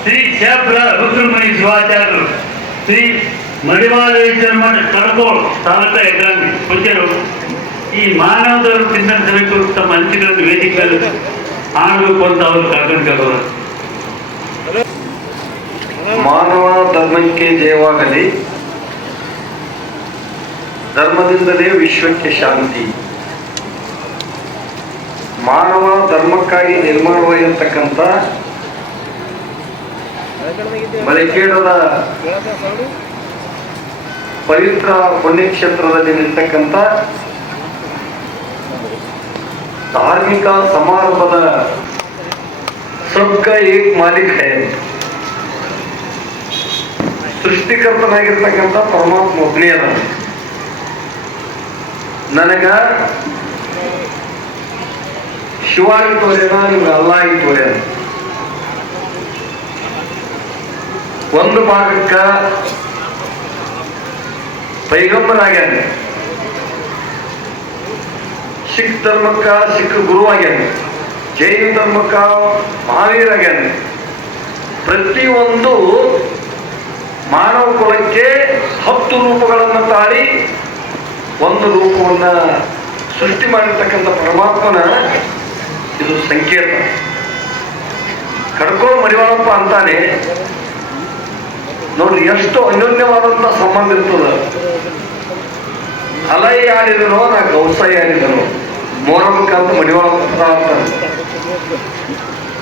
ಶ್ರೀ ಕ್ಷೇತ್ರ ರುದ್ರಮಣಿ ಶಿವಾಚಾರ್ಯರು ಶ್ರೀ ಮಡಿವಾಳೇಶ್ವರ ಮಠ ಕಡಕೋಳ್ ತಾಲೂಕ ಎಕರಾಂಗಿ ಪೂಜ್ಯರು ಈ ಮಾನವದವರು ಚಿಂತನಿಸಬೇಕು ತಮ್ಮ ಅನಿಸಿಕೆಗಳನ್ನು ವೇದಿಕೆಯಲ್ಲಿ ಆಡಬೇಕು ಅಂತ ಅವರು ಕರ್ಕೊಂಡು ಮಾನವ ಧರ್ಮಕ್ಕೆ ಜಯವಾಗಲಿ ಧರ್ಮದಿಂದಲೇ ವಿಶ್ವಕ್ಕೆ ಶಾಂತಿ ಮಾನವ ಧರ್ಮಕ್ಕಾಗಿ ನಿರ್ಮಾಣವಾಗಿರ್ತಕ್ಕಂಥ ಮಲೆಕೇಡದ ಪವಿತ್ರ ಪುಣ್ಯಕ್ಷೇತ್ರದಲ್ಲಿ ನಿಂತಕ್ಕಂಥ ಧಾರ್ಮಿಕ ಸಮಾರಂಭದ ಸಬ್ಕ ಏಕ್ ಮಾಲೀಕ ಸೃಷ್ಟಿಕರ್ತನಾಗಿರ್ತಕ್ಕಂಥ ಪರಮಾತ್ಮ ಒಬ್ಬನೇ ಅದ ನನಗ ಶಿವ ಆಗಿ ತೋರ್ಯಾನ ನಿಮ್ಗೆ ಅಲ್ಲ ಒಂದು ಭಾಗಕ್ಕ ಪೈಗಂಬರಾಗ್ಯಾನ. ಸಿಖ್ ಧರ್ಮಕ್ಕ ಸಿಖ್ ಗುರು ಆಗ್ಯಾನ ಜೈನ ಧರ್ಮಕ್ಕ ಆಗ್ಯಾನೆ ಪ್ರತಿಯೊಂದು ಮಾನವ ಕುಲಕ್ಕೆ ಹತ್ತು ರೂಪಗಳನ್ನು ತಾಳಿ ಒಂದು ರೂಪವನ್ನ ಸೃಷ್ಟಿ ಮಾಡಿರ್ತಕ್ಕಂಥ ಪರಮಾತ್ಮನ ಇದು ಸಂಕೇತ. ಕಡ್ಕೋ ಮರಿವಾಳಪ್ಪ ಅಂತಾನೆ ನೋಡ್ರಿ, ಎಷ್ಟು ಅನ್ಯೋನ್ಯವಾದಂತ ಸಂಬಂಧ ಇರ್ತದ. ಅಲೈ ಆಡಿದನೋ ನಾ ಗೌಸೈ ಆಡಿದನು ಮೋರಬೇಕಂತ ಮಡಿವಾಳಪ್ಪ ಅಂತಾನೆ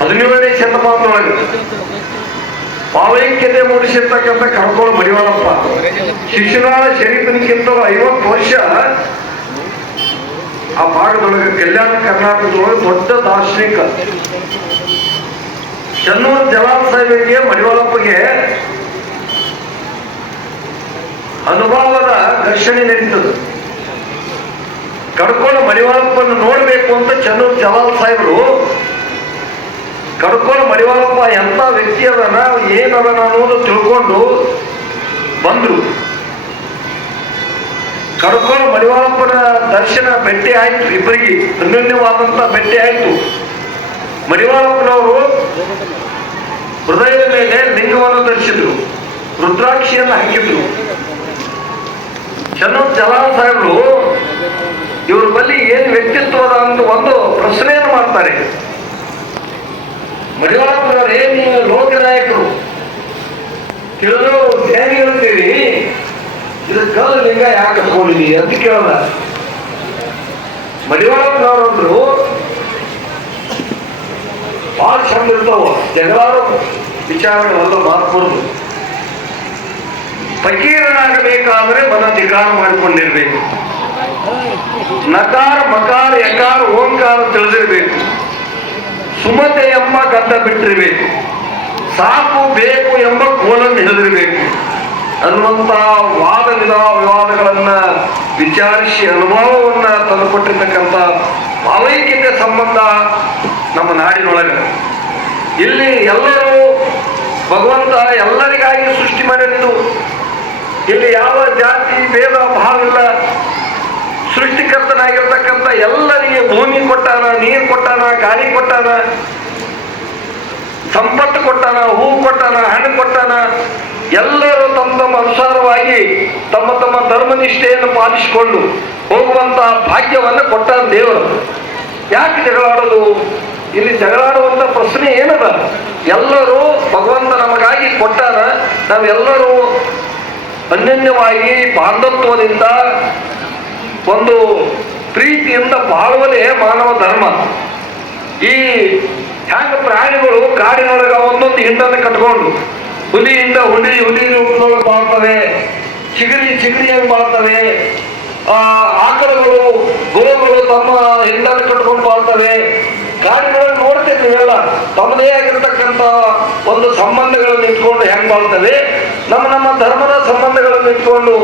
ಹದಿನೇಳನೇ ಭಾವೈಕ್ಯತೆ ಮೂಡಿಸಿರ್ತಕ್ಕಂಥ ಕರ್ಕೊಂಡು ಮಡಿವಾಳಪ್ಪ ಶಿಶುನಾಳ ಶರೀಫನಿಗಿಂತ ಐವತ್ತು ವರ್ಷ ಆ ಭಾಗದೊಳಗೆ ಕಲ್ಯಾಣ ಕರ್ನಾಟಕದೊಳಗೆ ದೊಡ್ಡ ದಾರ್ಶನಿಕ. ಚೆನ್ನೂರು ಜಲಾಲ್ ಸಾಹೇಬರಿಗೆ ಮಡಿವಾಳಪ್ಪಗೆ ಅನುಭವದ ಘರ್ಷಣೆ ನಡೀತದೆ. ಕಡ್ಕೋಳ ಮಡಿವಾಳಪ್ಪನ ನೋಡಬೇಕು ಅಂತ ಚನ್ನೂರು ಜವಾಲ್ ಸಾಹೇಬರು ಕಡ್ಕೋಣ ಮಡಿವಾಳಪ್ಪ ಎಂತ ವ್ಯಕ್ತಿ ಅದನ, ಏನದನ ಅನ್ನೋದು ತಿಳ್ಕೊಂಡು ಬಂದ್ರು. ಕಡ್ಕೋಣ ಮಡಿವಾಳಪ್ಪನ ದರ್ಶನ ಭೇಟಿ ಆಯ್ತು, ಇಬ್ಬರಿಗೆ ಅನ್ಯೋನ್ಯವಾದಂತ ಭೇಟಿ ಆಯ್ತು. ಮಡಿವಾಳಪ್ಪನವರು ಹೃದಯದ ಮೇಲೆ ಲಿಂಗವನ್ನು ಧರಿಸಿದ್ರು, ರುದ್ರಾಕ್ಷಿಯನ್ನು ಹಾಕಿದ್ರು. ಚೆನ್ನೂರು ಜಲಾಲ್ ಸಾಹೇಬರು, ಇವ್ರ ಬಳಿ ಏನ್ ವ್ಯಕ್ತಿತ್ವದ ಅಂತ ಒಂದು ಪ್ರಶ್ನೆಯನ್ನು ಮಾಡ್ತಾರೆ. ಏನ್ ನೀವು ಲೋಕನಾಯಕರು ತಿಳಿದು ಧ್ಯಾನಿ ಅಂತೀರಿ ಇದಕ್ಕ ಲಿಂಗ ಯಾಕೆ ಹಾಕೊಂಡಿದಿ ಅಂತ ಕೇಳದ ಮಡಿವಾಳಪ್ಪನವರಂದ್ರು ಭಾಳ ಚಂದ ಇರ್ತಾವ. ಜಗಳಾಡೋ ಮಾರ್ಕೊಂಡು ಫಕೀರನಾಗಬೇಕಾದ್ರೆ ಮನ ಧಿಕಾರ ಮಾಡಿಕೊಂಡಿರ್ಬೇಕು. ನಕಾರ, ಮಕಾರ, ಯಕಾರ, ಓಂಕಾರ ತಿಳಿದಿರ್ಬೇಕು. ಸುಮತೆ ಎಂಬ ಗದ್ದ ಬಿಟ್ಟಿರ್ಬೇಕು. ಸಾಕು, ಬೇಕು ಎಂಬ ಕೋಲನ್ನು ಹಿಡಿದಿರ್ಬೇಕು. ಅನ್ನುವಂತ ವಾದ ವಿವಾದಗಳನ್ನ ವಿಚಾರಿಸಿ ಅನುಭವವನ್ನ ತಂದುಕೊಟ್ಟಿರ್ತಕ್ಕಂಥ ಭಾವೈಕ್ಯತೆ ಸಂಬಂಧ ನಮ್ಮ ನಾಡಿನೊಳಗೆ. ಇಲ್ಲಿ ಎಲ್ಲರೂ ಭಗವಂತ ಎಲ್ಲರಿಗಾಗಿ ಸೃಷ್ಟಿ ಮಾಡಿದ್ದು ಇಲ್ಲಿ ಯಾವ ಜಾತಿ ಭೇದ ಭಾವಿಲ್ಲ ಸೃಷ್ಟಿಕರ್ತನಾಗಿರ್ತಕ್ಕಂಥ ಎಲ್ಲರಿಗೆ ಭೂಮಿ ಕೊಟ್ಟಾನ, ನೀರು ಕೊಟ್ಟಾನ ಗಾಳಿ ಕೊಟ್ಟಾನ, ಸಂಪತ್ತು ಕೊಟ್ಟಾನ, ಹೂ ಕೊಟ್ಟಾನ, ಹಣ್ಣು ಕೊಟ್ಟಾನ, ಎಲ್ಲರೂ ತಮ್ಮ ತಮ್ಮ ಅನುಸಾರವಾಗಿ ತಮ್ಮ ತಮ್ಮ ಧರ್ಮನಿಷ್ಠೆಯನ್ನು ಪಾಲಿಸಿಕೊಂಡು ಹೋಗುವಂತಹ ಭಾಗ್ಯವನ್ನು ಕೊಟ್ಟಾನ ದೇವರು. ಯಾಕೆ ಜಗಳಾಡೋದು? ಇಲ್ಲಿ ಜಗಳಾಡುವಂತ ಪ್ರಶ್ನೆ ಏನದ? ಎಲ್ಲರೂ ಭಗವಂತ ನಮಗಾಗಿ ಕೊಟ್ಟಾನ ನಾವೆಲ್ಲರೂ ಅನ್ಯನ್ಯವಾಗಿ ಬಾಂಧತ್ವದಿಂದ ಒಂದು ಪ್ರೀತಿಯಿಂದ ಬಾಳುವುದೇ ಮಾನವ ಧರ್ಮ. ಈ ಹ್ಯಾಂಗ ಪ್ರಾಣಿಗಳು ಕಾಡಿನೊಳಗ ಒಂದೊಂದು ಹಿಂಡನ್ನು ಕಟ್ಕೊಂಡು ಹುಲಿಯಿಂದ ಹುಲಿ ಹುಲಿ ರೂಪದೊಳಗೆ ಬಾಳ್ತವೆ, ಚಿಗರಿ, ಚಿಗರಿಯಾಗಿ ಬಾಳ್ತವೆ, ಆ ಆಕಳಗಳು ಗೋಗಳು ತಮ್ಮ ಹಿಂಡನ್ನು ಕಟ್ಕೊಂಡು ಬಾಳ್ತವೆ. ಕಾಡಿನೊಳಗೆ ನೋಡ್ತೇವೆ ಎಲ್ಲ ತಮ್ಮದೇ ಆಗಿರ್ತಕ್ಕಂಥ ಒಂದು ಸಂಬಂಧಗಳನ್ನು ಇಟ್ಕೊಂಡು ಹೆಂಗ್ ಬಾಳ್ತವೆ? ನಮ್ಮ ನಮ್ಮ ಧರ್ಮದ ಸಂಬಂಧಗಳನ್ನು ಇಟ್ಕೊಂಡು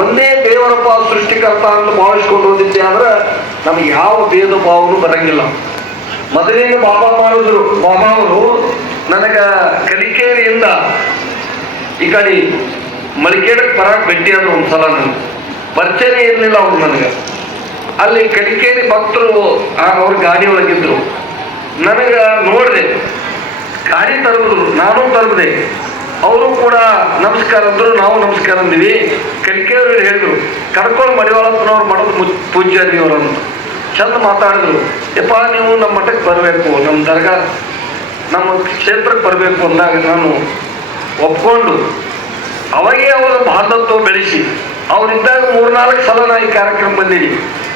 ಒಂದೇ ದೇವರಪ್ಪ ಸೃಷ್ಟಿಕರ್ತ ಅಂತ ಭಾವಿಸ್ಕೊಂಡು ಹೋದಿದ್ದೆ ಅಂದ್ರೆ ನಮ್ಗೆ ಯಾವ ಭೇದ ಭಾವನೂ ಬರಂಗಿಲ್ಲ. ಮೊದಲಿನ ಬಾಬಾ ಮಾಡಿದ್ರು. ಬಾಬಾ ಅವರು ನನಗ ಕಲಿಕೇರಿಯಿಂದ ಈ ಕಡೆ ಮಳಿಕೇಡಕ್ಕೆ ಬರಕ್ ಭೇಟಿ ಆದ್ರು ಒಂದ್ಸಲ ನನಗೆ ಪರಿಚಯ ಇರಲಿಲ್ಲ ಅವ್ರು ನನಗೆ. ಅಲ್ಲಿ ಕಲಿಕೇರಿ ಭಕ್ತರು ಅವ್ರ ಗಾಡಿ ಒಳಗಿದ್ರು. ನನಗ ನೋಡಿದೆ, ಗಾಡಿ ತರಬುದು ನಾನು ತರಬದೆ ಅವರು ಕೂಡ ನಮಸ್ಕಾರ ಅಂದ್ರು, ನಾವು ನಮಸ್ಕಾರ ಅಂದಿವಿ. ಕಲಿಕೆಯವರು ಹೇಳಿದ್ರು, ಕರ್ಕೊಂಡು ಮಡಿವಾಳಪ್ಪನವ್ರು ಮಾಡೋದು ಪೂಜ್ಯರಿ ಅವರನ್ನು ಚಂದ ಮಾತಾಡಿದ್ರು. ಯಪ್ಪ, ನೀವು ನಮ್ಮ ಮಠಕ್ಕೆ ಬರಬೇಕು ನಮ್ಮ ದರ್ಗಾ, ನಮ್ಮ ಕ್ಷೇತ್ರಕ್ಕೆ ಬರಬೇಕು ಅಂದಾಗ ನಾನು ಒಪ್ಕೊಂಡು, ಅವಾಗೇ ಅವರ ಬಾಂಧತ್ವ ಬೆಳೆಸಿ, ಅವರಿದ್ದಾಗ ಮೂರ್ನಾಲ್ಕು ಸಲ ನಾ ಈ ಕಾರ್ಯಕ್ರಮ ಬಂದೀನಿ.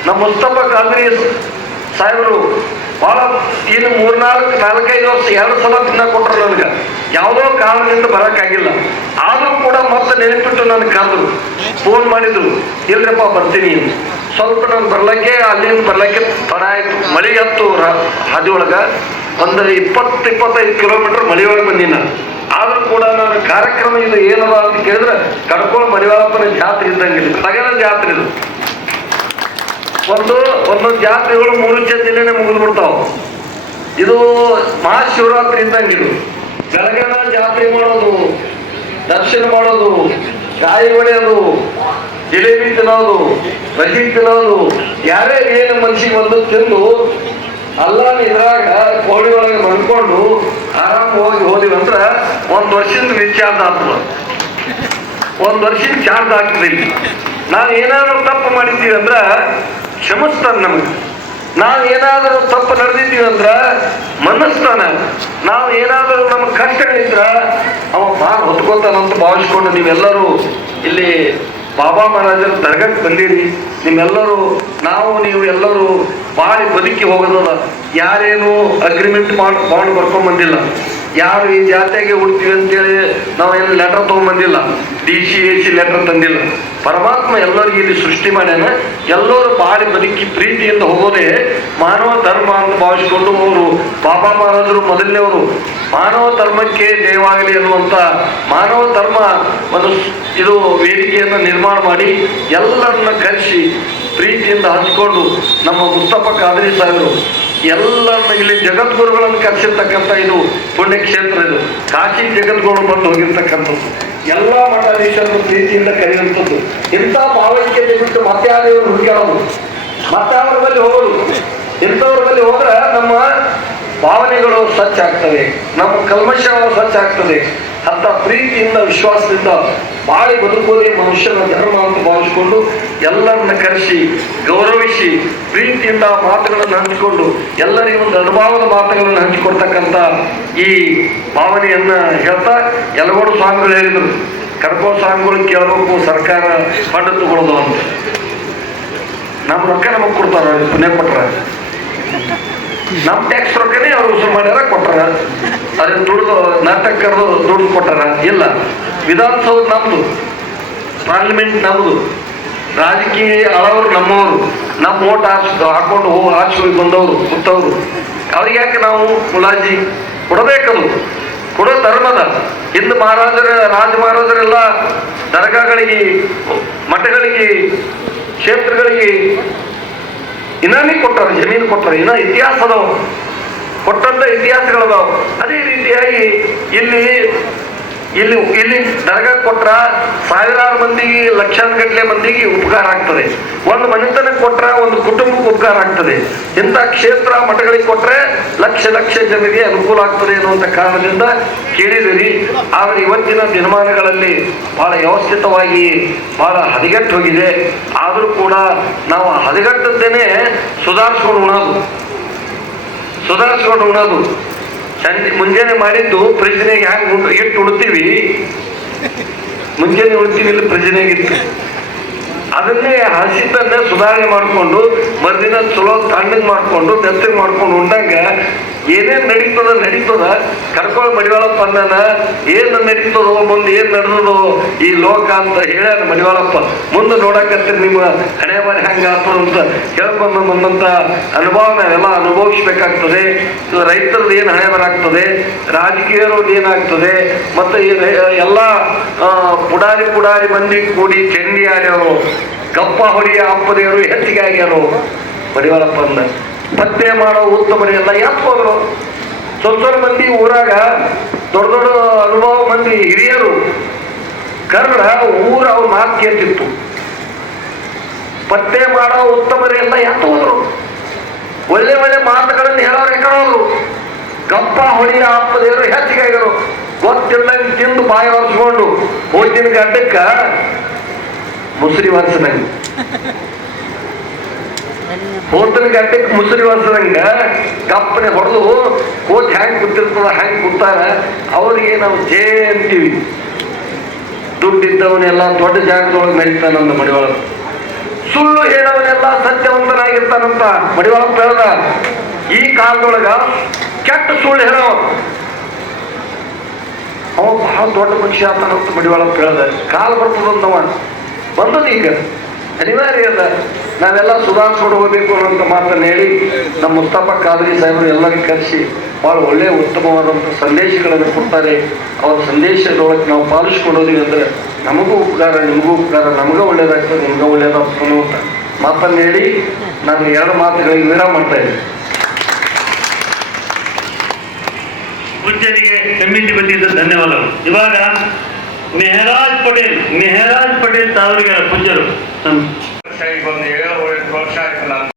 ನಮ್ಮ ಮುಸ್ತಫ ಕಾಂಗ್ರೆಸ್ ಸಾಹೇಬರು ಭಾಳ ಇನ್ನು ಮೂರ್ನಾಲ್ಕು ನಾಲ್ಕೈದು ವರ್ಷ, ಎರಡು ಸಲ ತಿನ್ನ ಕೊಟ್ಟರು ನನಗೆ. ಯಾವುದೋ ಕಾರಣದಿಂದ ಬರೋಕ್ಕಾಗಿಲ್ಲ. ಆದರೂ ಕೂಡ ಮತ್ತೆ ನೆನಪಿಟ್ಟು ನನಗೆ ಕರೆದ್ರು ಫೋನ್ ಮಾಡಿದ್ರು ಇಲ್ರಪ್ಪ ಬರ್ತೀನಿ. ಸ್ವಲ್ಪ ನಾನು ಬರ್ಲಿಕ್ಕೆ, ಅಲ್ಲಿಂದ ಬರ್ಲಿಕ್ಕೆ ತಡ ಆಯ್ತು. ಮಳೆ ಹತ್ತು ಹಾದಿ ಒಳಗೆ ಒಂದು ಇಪ್ಪತ್ತು ಇಪ್ಪತ್ತೈದು ಕಿಲೋಮೀಟರ್ ಮಳೆ ಒಳಗೆ ಬಂದೀನಿ ನಾನು. ಆದ್ರೂ ಕೂಡ ನಾನು ಕಾರ್ಯಕ್ರಮ ಇದು ಏನದ ಅಂತ ಕೇಳಿದ್ರೆ, ಕಡ್ಕೋಳ ಮರಿವಾಳಪ್ಪನ ಜಾತ್ರೆ ಇದ್ದಂಗಿಲ್ಲ ಸಗಲ ಜಾತ್ರೆ ಇದು. ಒಂದು ಒಂದೊಂದು ಜಾತ್ರೆಗಳು ಮೂರು ದಿನನೇ ಮುಗಿದು ಬಿಡ್ತಾವ ಇದು ಮಹಾಶಿವರಾತ್ರಿ ಇದ್ದಂಗೆ ಇದು. ಬೆಳಗಿನ ಜಾತ್ರೆ ಮಾಡೋದು, ದರ್ಶನ ಮಾಡೋದು, ಕಾಯಿ ಹೊಡೆಯೋದು ಜಿಲೇಬಿ ತಿನ್ನೋದು ರಜಿ ತಿನ್ನೋದು, ಯಾರೇ ಏನು ಮನ್ಸಿಗೆ ಬಂದು ತಿಂದು ಅಲ್ಲ ಇದ್ರಾಗ ಕೋಳಿ ಒಳಗೆ ಮಲ್ಕೊಂಡು ಆರಾಮ ಹೋಗಿ ಹೋದಿವಿ ಅಂದ್ರೆ ಒಂದು ವರ್ಷದ ವಿಚಾರ ಆಗ್ತದ. ಒಂದು ವರ್ಷದ ಚಾರ್ಜ್ ಆಗ್ತದೆ ನಾನು ಏನಾದರೂ ತಪ್ಪು ಮಾಡಿದ್ದೀವಿ ಅಂದ್ರೆ ಕ್ಷಮಿಸ್ತಾನೆ ನಮ್ಗೆ. ನಾವು ಏನಾದರೂ ತಪ್ಪು ನಡೆದಿದ್ದೀವಿ ಅಂದ್ರೆ ಮನಸ್ತಾನ. ನಾವು ಏನಾದರೂ ನಮ್ಮ ಕಷ್ಟಗಳಿದ್ರ ಅವ ಭಾಳ ಹೊತ್ಕೊತಾನಂತ ಭಾವಿಸ್ಕೊಂಡು ನೀವೆಲ್ಲರೂ ಇಲ್ಲಿ ಬಾಬಾ ಮಹಾರಾಜರ ದರ್ಗಕ್ಕೆ ಬಂದಿರಿ. ನಿಮ್ಮೆಲ್ಲರೂ ನಾವು ನೀವು ಎಲ್ಲರೂ ಬಾಳಿ ಬದುಕಿ ಹೋಗೋದಲ್ಲ, ಯಾರೇನು ಅಗ್ರಿಮೆಂಟ್ ಮಾಡಿ ಬಾಂಡ್ ಬರ್ಕೊಂಡ್ ಬಂದಿಲ್ಲ. ಯಾರು ಈ ಜಾತಿಯಾಗಿ ಹುಡ್ತೀವಿ ಅಂತೇಳಿ ನಾವೇನು letter ತೊಗೊಂಬಂದಿಲ್ಲ. D C A C letter ತಂದಿಲ್ಲ. ಪರಮಾತ್ಮ ಎಲ್ಲರಿಗೂ ಇಲ್ಲಿ ಸೃಷ್ಟಿ ಮಾಡ್ಯಾನ. ಎಲ್ಲರೂ ಬಾಳಿ ಬದುಕಿ ಪ್ರೀತಿಯಿಂದ ಹೋಗೋದೇ ಮಾನವ ಧರ್ಮ ಅಂತ ಭಾವಿಸಿಕೊಂಡು ಅವರು ಬಾಬಾ ಮಹಾರಾಜರು ಮೊದಲನೇವರು. ಮಾನವ ಧರ್ಮಕ್ಕೆ ದೇವಾಗಲಿ ಅನ್ನುವಂಥ ಮಾನವ ಧರ್ಮ ಒಂದು ಇದು ವೇದಿಕೆಯನ್ನು ನಿರ್ಮಾಣ ಮಾಡಿ ಎಲ್ಲರನ್ನ ಕರೆಸಿ ಪ್ರೀತಿಯಿಂದ ಹಂಚ್ಕೊಂಡು ನಮ್ಮ ಮುಸ್ತಫ ಕಾದ್ರಿ ಸಾಹೇಬರು ಎಲ್ಲರನ್ನ ಇಲ್ಲಿ ಜಗದ್ಗುರುಗಳನ್ನು ಕರೆಸಿರ್ತಕ್ಕಂಥ ಇದು ಪುಣ್ಯಕ್ಷೇತ್ರ ಇದು. ಕಾಶಿ ಜಗದ್ಗುರು ಬಂದು ಹೋಗಿರ್ತಕ್ಕಂಥದ್ದು. ಎಲ್ಲ ಮಠಾಧೀಶರನ್ನು ಪ್ರೀತಿಯಿಂದ ಕರೆಯುವಂಥದ್ದು. ಇಂಥ ಭಾವೈಕ್ಯತೆ ಬಿಟ್ಟು ಮತ್ತೆ ಯಾರು ಹುಡುಕ್ಯಾಡೋದು ಮತ್ತೆ ಅವ್ರ ಹೋಗೋದು? ಇಂಥವ್ರ ಹೋದ್ರೆ ನಮ್ಮ ಭಾವನೆಗಳು ಸ್ವಚ್ಛ ಆಗ್ತವೆ. ನಮ್ಮ ಕಲ್ಮಶಗಳು ಸ್ವಚ್ಛ ಆಗ್ತದೆ ಅಂತ ಪ್ರೀತಿಯಿಂದ, ವಿಶ್ವಾಸದಿಂದ ಬಾಳಿ ಬದುಕೋದೇ ಮನುಷ್ಯನ ಧರ್ಮ ಅಂತ ಭಾವಿಸಿಕೊಂಡು ಎಲ್ಲರನ್ನ ಕರೆಸಿ, ಗೌರವಿಸಿ, ಪ್ರೀತಿಯಿಂದ ಮಾತುಗಳನ್ನು ಹಂಚಿಕೊಂಡು, ಎಲ್ಲರಿಗೂ ಒಂದು ಅನುಭವದ ಮಾತುಗಳನ್ನು ಹಂಚಿಕೊಡ್ತಕ್ಕಂಥ ಈ ಭಾವನೆಯನ್ನ ಹೇಳ್ತಾ ಯಲಗೋಡು ಸ್ವಾಮಿಗಳು ಹೇಳಿದರು. ಕರ್ಕೋ ಸ್ವಾಮಿಗಳು ಕೇಳಬೇಕು, ಸರ್ಕಾರ ಫಂಡ್ ತಗೊಳ್ಳೋದು ಅಂತ. ನಮ್ಮ ರೊಕ್ಕ ನಮಗೆ ಕೊಡ್ತಾರ, ಪುಣ್ಯ ಕೊಟ್ರ. ನಮ್ಮ ಟ್ಯಾಕ್ಸ್ ರೊಕ್ಕನೇ ಅವ್ರು ವಸೂಲು ಮಾಡ್ಯಾರ ಕೊಟ್ಟಾರ ಅದನ್ನ ದುಡ್ದು ನಾಟಕ ಕರೆದು ಕೊಟ್ಟಾರ. ಇಲ್ಲ. ವಿಧಾನಸೌಧ ನಮ್ದು. ಪಾರ್ಲಿಮೆಂಟ್ ನಮ್ದು. ರಾಜಕೀಯ ಅಳವರು ನಮ್ಮವರು. ನಮ್ಮ ಓಟ್ ಹಾಸ್ ಹಾಕೊಂಡು ಹೋಗಿ ಹಾಕಿ ಹೋಗಿ ಬಂದವರು, ಕೂತವ್ರು. ಅವ್ರಿಗೆ ಯಾಕೆ ನಾವು ಮುಲಾಜಿ ಕೊಡಬೇಕದು? ಕೊಡೋ ಧರ್ಮದ ಇಂದು ಮಹಾರಾಜರ, ರಾಜ ಮಹಾರಾಜರೆಲ್ಲ ದರ್ಗಾಗಳಿಗೆ, ಮಠಗಳಿಗೆ, ಕ್ಷೇತ್ರಗಳಿಗೆ ಇನಾಮಿ ಕೊಟ್ಟರು ಜಮೀನು ಕೊಟ್ಟರು ಇನ್ನ ಇತಿಹಾಸದವರು. ಕೊಟ್ಟಂಥ ಇತಿಹಾಸಗಳದಾವ. ಅದೇ ರೀತಿಯಾಗಿ ಇಲ್ಲಿ ಇಲ್ಲಿ ಇಲ್ಲಿ ದರ್ಗಾ ಕೊಟ್ರ ಸಾವಿರಾರು ಮಂದಿಗೆ ಲಕ್ಷಾನುಗಟ್ಟಲೆ ಮಂದಿಗೆ ಉಪಕಾರ ಆಗ್ತದೆ. ಒಂದು ಮನೆತನ ಕೊಟ್ರ ಒಂದು ಕುಟುಂಬಕ್ಕೆ ಉಪಕಾರ ಆಗ್ತದೆ. ಇಂಥ ಕ್ಷೇತ್ರ ಮಠಗಳಿಗೆ ಕೊಟ್ರೆ ಲಕ್ಷ ಲಕ್ಷ ಜನರಿಗೆ ಅನುಕೂಲ ಆಗ್ತದೆ ಅನ್ನುವಂಥ ಕಾರಣದಿಂದ ಕೇಳಿದಿರಿ ಆದರೆ ಇವತ್ತಿನ ದಿನಮಾನಗಳಲ್ಲಿ ಬಹಳ ವ್ಯವಸ್ಥಿತವಾಗಿ ಬಹಳ ಹದಗೆಟ್ಟು ಹೋಗಿದೆ. ಆದರೂ ಕೂಡ ನಾವು ಹದಗೆಟ್ಟದ್ದೇನೆ ಸುಧಾರಿಸ್ಕೊಂಡು ಉಣೋದು ಸುಧಾರಿಸ್ಕೊಂಡು ಉಣೋದು ಸಂಜೆ ಮುಂಜಾನೆ ಮಾಡಿದ್ದು ಪ್ರಜನೆಗೆ ಹ್ಯಾಂಗೆ ಎಷ್ಟು ಉಡ್ತೀವಿ ಮುಂಜಾನೆ ಉಡ್ತೀವಿ ಇಲ್ಲಿ ಪ್ರಜನೆಗಿತ್ತು ಅದನ್ನೇ ಹಸಿತನ್ನ ಸುಧಾರಣೆ ಮಾಡಿಕೊಂಡು, ಮರುದಿನ ಚಲೋ ತಣ್ಣಗೆ ಮಾಡಿಕೊಂಡು ಮೆತ್ತಗೆ ಮಾಡ್ಕೊಂಡು ಉಂಡಂಗ ಏನೇನು ನಡೀತದ ನಡೀತದ? ಕರ್ಕೊಂಡು ಮಡಿವಾಳಪ್ಪ ಅನ್ನನ ಏನು ನಡೀತದೋ, ಮುಂದೆ ಏನು ನಡೆದದೋ ಈ ಲೋಕ ಅಂತ ಹೇಳ್ಯಾರ ಮಡಿವಾಳಪ್ಪ. ಮುಂದೆ ನೋಡಕತ್ತೀರಿ ನಿಮ್ಮ ಹಣೆ ಮನೆ ಹೆಂಗೆ ಆಗ್ತದ ಅಂತ ಹೇಳ್ಕೊಂಡು ಬಂದಂಥ ಅನುಭವ ನಾವೆಲ್ಲ ಅನುಭವಿಸ್ಬೇಕಾಗ್ತದೆ. ರೈತರದ್ದು ಏನು ಹಣೆ ಬರಾಗ್ತದೆ ರಾಜಕೀಯರವ್ರದ್ದು ಏನಾಗ್ತದೆ ಮತ್ತು ಎಲ್ಲ ಪುಡಾರಿ ಪುಡಾರಿ ಮಂದಿ ಕೂಡಿ ಚಂಡಿ ಆಡ್ಯಾರು ಕಪ್ಪ ಹೊಡಿಯ ಅಪ್ಪದೇವರು ಹೆಚ್ಚಿಗೆ ಆಗ್ಯಾರು ಮಡಿವಾಳಪ್ಪ ಅಂದ. ಪತ್ತೆ ಮಾಡೋ ಉತ್ತಮರು ಎಲ್ಲ ಯಾಕೆ ಹೋದ್ರು ಸ್ವಲ್ಪ ಸ್ವಲ್ಪ ಮಂದಿ ಊರಾಗ ದೊಡ್ಡ ದೊಡ್ಡ ಅನುಭವ ಮಂದಿ ಹಿರಿಯರು ಕರ್ಣ ಊರ ಅವ್ರ ಮಾತು ಕೇಳ್ತಿತ್ತು. ಪತ್ತೆ ಮಾಡೋ ಉತ್ತಮರೆಲ್ಲ ಯಾಕೆ ಹೋದ್ರು ಒಳ್ಳೆ ಒಳ್ಳೆ ಮಾತುಗಳನ್ನು ಹೇಳೋರು ಅವರು? ಗಪ್ಪ ಹೊಡಿಯ ಅಪ್ಪದೇವರು ಹೆಚ್ಚಿಗೆ ಆಗ್ಯಾರು ಗೊತ್ತಿಲ್ಲಂಗೆ ತಿಂದು ಬಾಯಿ ಒರೆಸ್ಕೊಂಡು ಹೋಯ್ತಿನ ಗಡ್ಡಕ್ಕ ಮುಸ್ರಿ ಒರೆಸದಂಗೆ. ಹೋತನ ಗಂಟೆಗೆ ಮುಸುರಿ ಒರೆಸದಂಗ ಗಪ್ಪನೆ ಹೊಡೆದು ಕೋಚ್ ಹ್ಯಾಂಗ್ ಕೂತಿರ್ತದ ಹ್ಯಾಂಗ್ ಕೂತಾರ ಅವ್ರಿಗೆ ನಾವು ಜೇ ಅಂತೀವಿ. ದುಡ್ಡಿದ್ದವನೆಲ್ಲ ದೊಡ್ಡ ಜಾಗದೊಳಗೆ ಮೆರಿತಾನಂದ ಮಡಿವಾಳ. ಸುಳ್ಳು ಹೇಳವನೆಲ್ಲ ಸತ್ಯವಂತನಾಗಿರ್ತಾನಂತ ಮಡಿವಾಳ ಹೇಳ್ದ. ಈ ಕಾಲದೊಳಗ ಕೆಟ್ಟ ಸುಳ್ಳು ಹೇಳೋ. ಅವ ಬಹಳ ದೊಡ್ಡ ಮನುಷ್ಯ ಆತನಂತ ಮಡಿವಾಳ ಹೇಳ್ದ. ಕಾಲ ಬರ್ತದಂತವ ಬಂದದ ಈಗ ಅನಿವಾರ್ಯ ಅದ ನಾವೆಲ್ಲ ಸುಧಾರಿಸ್ಕೊಂಡು ಹೋಗ್ಬೇಕು ಅನ್ನೋಂಥ ಮಾತನ್ನು ಹೇಳಿ ನಮ್ಮ ಮುಸ್ತಫಾ ಖಾದ್ರಿ ಸಾಹೇಬರು ಎಲ್ಲರಿಗೂ ಕರೆಸಿ ಭಾಳ ಒಳ್ಳೆಯ ಉತ್ತಮವಾದಂಥ ಸಂದೇಶಗಳನ್ನು ಕೊಡ್ತಾರೆ. ಅವರ ಸಂದೇಶದೊಳಗೆ ನಾವು ಪಾಲಿಸ್ಕೊಂಡು ಹೋದ್ವಿ ಅಂದ್ರೆ ನಮಗೂ ಉಪಕಾರ, ನಿಮಗೂ ಉಪಕಾರ, ನಮಗೂ ಒಳ್ಳೇದಾಗ್ತದೆ, ನಿಮಗೂ ಒಳ್ಳೇದಾಗ್ತದೆ ಅಂತ ಮಾತನ್ನು ಹೇಳಿ ನಾನು ಎರಡು ಮಾತುಗಳಿಗೆ ವಿರಾಮ ಮಾಡ್ತಾ ಇದ್ದೀನಿ. ಪೂಜ್ಯರಿಗೆ ಕಮಿಟಿ ಬಂದಿದ್ದ ಧನ್ಯವಾದಗಳು. ಇವಾಗ ಮೆಹರಾಜ್ ಪಟೇಲ್ ಮೆಹರಾಜ್ ಪಟೇಲ್ ತಾವರಿಗೆ ಪೂಜ್ಯರು. Um.